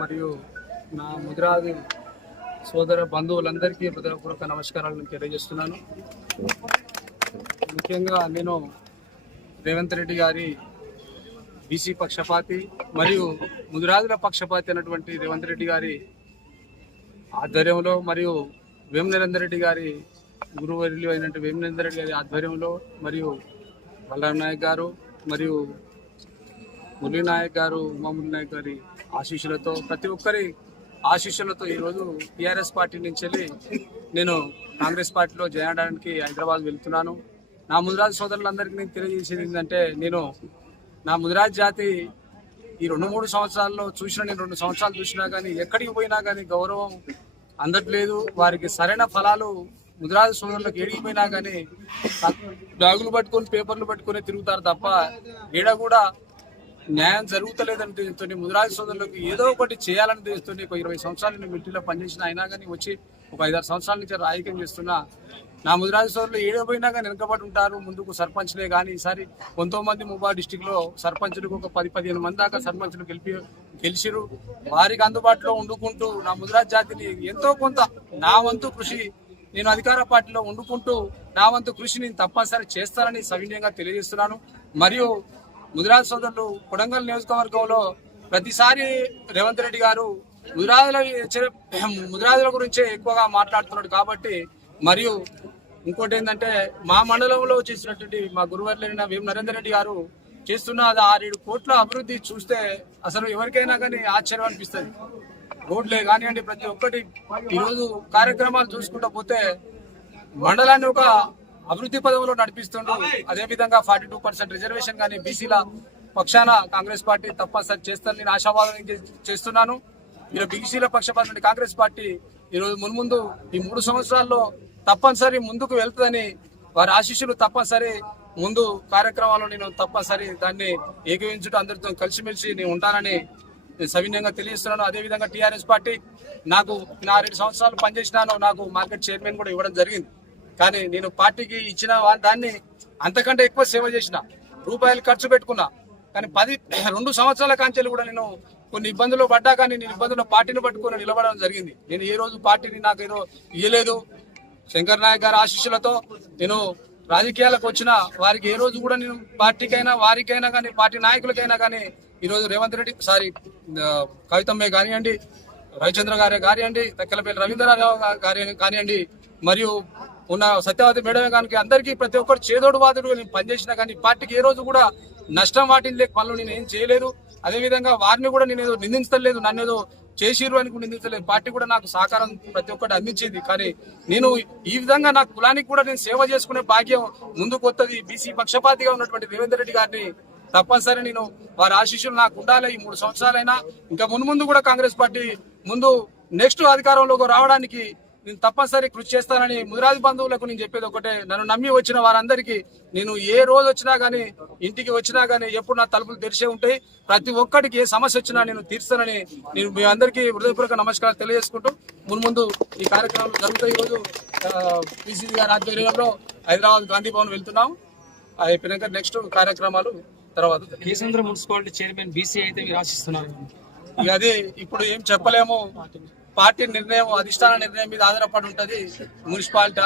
మరియు నా ముదిరాజు సోదర బంధువులందరికీ హృదయపూర్వక నమస్కారాలను తెలియజేస్తున్నాను. ముఖ్యంగా నేను రేవంత్ రెడ్డి గారి బీసీ పక్షపాతి మరియు ముదిరాజుల పక్షపాతి అయినటువంటి రేవంత్ రెడ్డి గారి ఆధ్వర్యంలో మరియు వేమనరేందర్ రెడ్డి గారి గురువర్యులు అయినటువంటి వేమనరేందర్ రెడ్డి గారి ఆధ్వర్యంలో మరియు బలరాం నాయక్ గారు మరియు మురళీ నాయక్ గారు ఉమామురళీ నాయక్ గారి ఆశీస్సులతో ప్రతి ఒక్కరి ఆశీస్సులతో ఈరోజు టీఆర్ఎస్ పార్టీ నుంచి వెళ్ళి నేను కాంగ్రెస్ పార్టీలో చేరడానికి హైదరాబాద్ వెళ్తున్నాను. నా ముదిరాజు సోదరులందరికీ నేను తెలియజేసేది ఏంటంటే, నేను నా ముదిరాజు జాతి ఈ 2-3 సంవత్సరాల్లో నేను 2 సంవత్సరాలు చూసినా కానీ ఎక్కడికి పోయినా కానీ గౌరవం అందట్లేదు. వారికి సరైన ఫలాలు ముదిరాజు సోదరులకు ఏడిగిపోయినా కానీ బ్యాగులు పట్టుకొని పేపర్లు పట్టుకొని తిరుగుతారు తప్ప ఏడ కూడా న్యాయం జరుగుతలేదని తెలుస్తుంది. ముదిరాజు సోదరులకు ఏదో ఒకటి చేయాలని తెలుస్తుంది. ఒక 20 సంవత్సరాలు నేను మిలిటరీలో పనిచేసిన అయినా కానీ వచ్చి ఒక 5-6 సంవత్సరాల నుంచి రాజకీయం చేస్తున్నా. నా ముదిరాజు సోదరులు ఏడపోయినా కానీ వెనకబడి ఉంటారు. ముందుకు సర్పంచ్లే కానీ ఈసారి 19 మంది ముబార్ డిస్టిక్ లో సర్పంచులకు ఒక 10-15 మంది దాకా సర్పంచులు గెలిచిరు. వారికి అందుబాటులో వండుకుంటూ నా ముదిరాజు జాతిని ఎంతో కొంత నా వంతు కృషి నేను అధికార పార్టీలో వండుకుంటూ నా వంతు కృషి నేను తప్పనిసరి చేస్తానని సవినయంగా తెలియజేస్తున్నాను. మరియు ముదిరాజు సోదరులు కొడంగల్ నియోజకవర్గంలో ప్రతిసారి రేవంత్ రెడ్డి గారు ముదిరాజుల గురించే ఎక్కువగా మాట్లాడుతున్నాడు కాబట్టి, మరియు ఇంకోటి ఏంటంటే మా మండలంలో చేసినటువంటి మా గురువర్యులైన వేమనరేందర్ రెడ్డి గారు చేస్తున్న 6-7 కోట్ల అభివృద్ధి చూస్తే అసలు ఎవరికైనా కానీ ఆశ్చర్యం అనిపిస్తుంది. రోడ్లే కానివ్వండి, ప్రతి ఒక్కటి ఈరోజు కార్యక్రమాలు చూసుకుంటూ పోతే మండలాన్ని ఒక అభివృద్ధి పదంలో నడిపిస్తుండ్రు. అదేవిధంగా 42% రిజర్వేషన్ కానీ బీసీల పక్షాన కాంగ్రెస్ పార్టీ తప్పనిసరి చేస్తానని నేను ఆశావాదం చేస్తున్నాను. మీరు బీసీల పక్షపాత కాంగ్రెస్ పార్టీ ఈరోజు మున్ముందు ఈ 3 సంవత్సరాల్లో తప్పనిసరి ముందుకు వెళ్తుందని వారి ఆశీస్సులు తప్పనిసరి ముందు కార్యక్రమాల్లో నేను తప్పనిసరి దాన్ని ఏకీవించుటూ అందరితో కలిసిమెలిసి నేను ఉంటానని సవినయంగా తెలియజేస్తున్నాను. అదేవిధంగా టీఆర్ఎస్ పార్టీ నాకు 2 సంవత్సరాలు పనిచేసినాను. నాకు మార్కెట్ చైర్మన్ కూడా ఇవ్వడం జరిగింది. కానీ నేను పార్టీకి ఇచ్చిన దాన్ని అంతకంటే ఎక్కువ సేవ చేసిన, రూపాయలు ఖర్చు పెట్టుకున్నా. కానీ 2 సంవత్సరాల కాంచెలు కూడా నేను కొన్ని ఇబ్బందులు పడ్డా కానీ నేను ఇబ్బందుల్లో పార్టీని పట్టుకుని నిలబడడం జరిగింది. నేను ఏ రోజు పార్టీని నాకు ఏదో ఇయ్యలేదు. శంకర్ నాయక్ గారి ఆశీస్సులతో నేను రాజకీయాలకు వచ్చిన వారికి ఏ రోజు కూడా నేను పార్టీకైనా వారికైనా కానీ పార్టీ నాయకులకైనా కానీ ఈరోజు రేవంత్ రెడ్డి కవితమ్మే కానివ్వండి, రవిచంద్ర గారే కానివ్వండి, తక్కెలపల్లి రవీంద్రరావు గారి కానివ్వండి, మరియు ఉన్న సత్యవతి మేడమే కానీ అందరికీ ప్రతి ఒక్కరు చేదోడు వాదుడుగా నేను పనిచేసినా కానీ పార్టీకి ఏ రోజు కూడా నష్టం వాటిల్లే పనులు నేను ఏం చేయలేదు. అదేవిధంగా వారిని కూడా నేను ఏదో నిందించలేదు, నన్ను ఏదో చేసిరు అని కూడా నిందించలేదు. పార్టీ కూడా నాకు సహకారం ప్రతి ఒక్కటి అందించేది. కానీ నేను ఈ విధంగా నా కులానికి కూడా నేను సేవ చేసుకునే భాగ్యం ముందుకు వస్తుంది. బీసీ పక్షపాతిగా ఉన్నటువంటి రేవంత్ రెడ్డి గారిని తప్పనిసరి నేను వారి ఆశీస్సులు నాకు ఉండాలి. ఈ 3 సంవత్సరాలైనా ఇంకా ముందు కూడా కాంగ్రెస్ పార్టీ ముందు నెక్స్ట్ అధికారంలోకి రావడానికి నేను తప్పనిసరి కృషి చేస్తానని ముదిరాజు బంధువులకు నేను చెప్పేది ఒకటే, నన్ను నమ్మి వచ్చిన వారందరికీ నేను ఏ రోజు వచ్చినా గానీ ఇంటికి వచ్చినా గానీ ఎప్పుడు నా తలుపులు తెరిచే ఉంటాయి. ప్రతి ఒక్కరికి ఏ సమస్య వచ్చినా నేను తీర్స్తానని నేను మీ అందరికీ హృదయపూర్వక నమస్కారాలు తెలియజేసుకుంటూ ముందు ఈ కార్యక్రమాలు జరుగుతాయి. ఈరోజు పిసిసి గారి ఆధ్వర్యంలో హైదరాబాద్ గాంధీ భవన్ వెళ్తున్నాం. అయిపోయినాక నెక్స్ట్ కార్యక్రమాలు తర్వాత. కేసంద్ర మున్సిపాలిటీ చైర్మన్ బీసీ అయితే మీరు ఆశిస్తున్నారు. ఇక అది ఇప్పుడు ఏం చెప్పలేము. పార్టీ నిర్ణయం, అధిష్టాన నిర్ణయం మీద ఆధారపడి ఉంటది. మున్సిపాలిటీ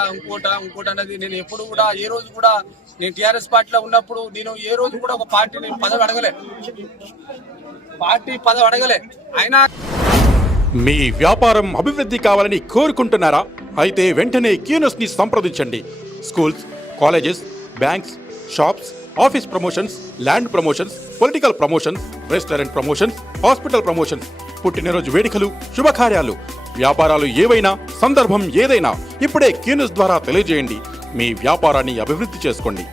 ఇంకోట అనేది నేను ఎప్పుడు కూడా ఏ రోజు కూడా నేను టీఆర్ఎస్ పార్టీలో ఉన్నప్పుడు నేను ఏ రోజు కూడా ఒక పార్టీ నేను పదవి అడగలే. అయినా మీ వ్యాపారం అభివృద్ధి కావాలని కోరుకుంటున్నారా? అయితే వెంటనే క్యూనస్ ని సంప్రదించండి. Schools, colleges, banks, shops, office promotions, land promotions, political promotions, restaurant promotions, hospital promotions, పుట్టినరోజు వేడుకలు, శుభకార్యాలు, వ్యాపారాలు ఏవైనా, సందర్భం ఏదైనా ఇప్పుడే క్యూనస్ ద్వారా తెలియజేయండి. మీ వ్యాపారాన్ని అభివృద్ధి చేసుకోండి.